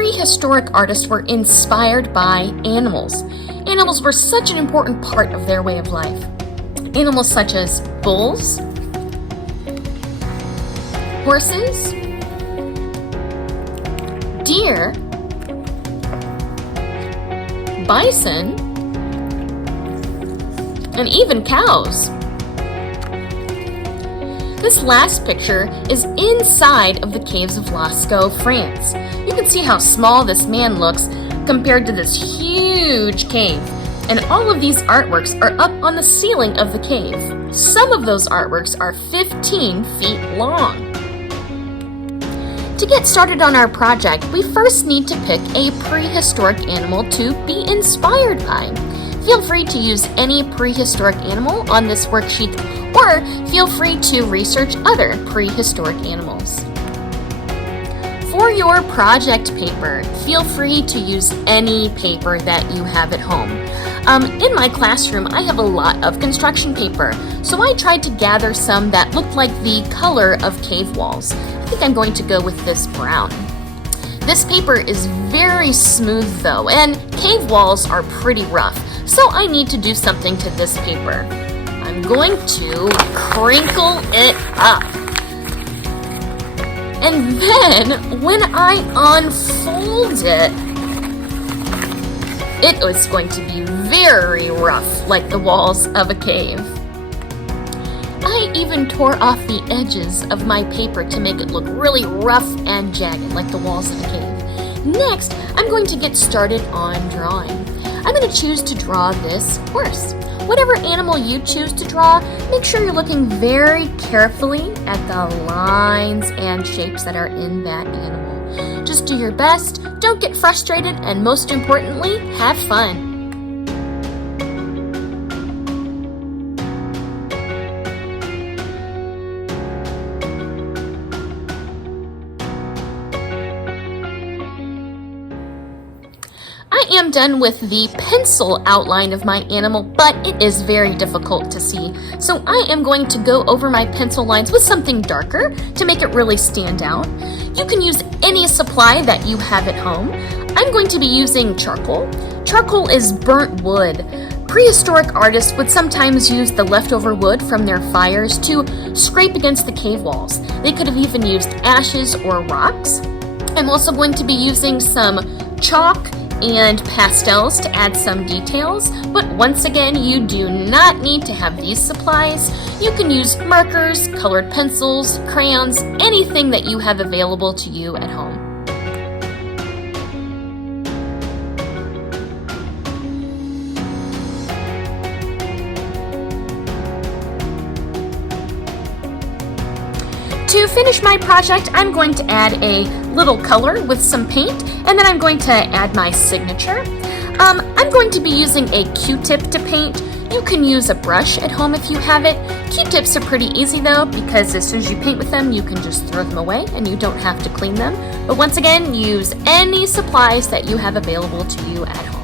prehistoric artists were inspired by animals. Animals were such an important part of their way of life. Animals such as bulls, horses, deer, bison, and even cows. This last picture is inside of the caves of Lascaux, France. You can see how small this man looks compared to this huge cave. And all of these artworks are up on the ceiling of the cave. Some of those artworks are 15 feet long. To get started on our project, we first need to pick a prehistoric animal to be inspired by. Feel free to use any prehistoric animal on this worksheet, or feel free to research other prehistoric animals. For your project paper, feel free to use any paper that you have at home. In my classroom, I have a lot of construction paper, so I tried to gather some that looked like the color of cave walls. I think I'm going to go with this brown. This paper is very smooth though, and cave walls are pretty rough, so I need to do something to this paper. I'm going to crinkle it up. And then, when I unfold it, it is going to be very rough, like the walls of a cave. I even tore off the edges of my paper to make it look really rough and jagged, like the walls of a cave. Next, I'm going to get started on drawing. I'm going to choose to draw this horse. Whatever animal you choose to draw, make sure you're looking very carefully at the lines and shapes that are in that animal. Just do your best, don't get frustrated, and most importantly, have fun. I am done with the pencil outline of my animal, but it is very difficult to see. So I am going to go over my pencil lines with something darker to make it really stand out. You can use any supply that you have at home. I'm going to be using charcoal. Charcoal is burnt wood. Prehistoric artists would sometimes use the leftover wood from their fires to scrape against the cave walls. They could have even used ashes or rocks. I'm also going to be using some chalk and pastels to add some details, but once again, you do not need to have these supplies. You can use markers, colored pencils, crayons, anything that you have available to you at home. To finish my project, I'm going to add a little color with some paint, and then I'm going to add my signature. I'm going to be using a Q-tip to paint. You can use a brush at home if you have it. Q-tips are pretty easy though, because as soon as you paint with them, you can just throw them away and you don't have to clean them. But once again, use any supplies that you have available to you at home.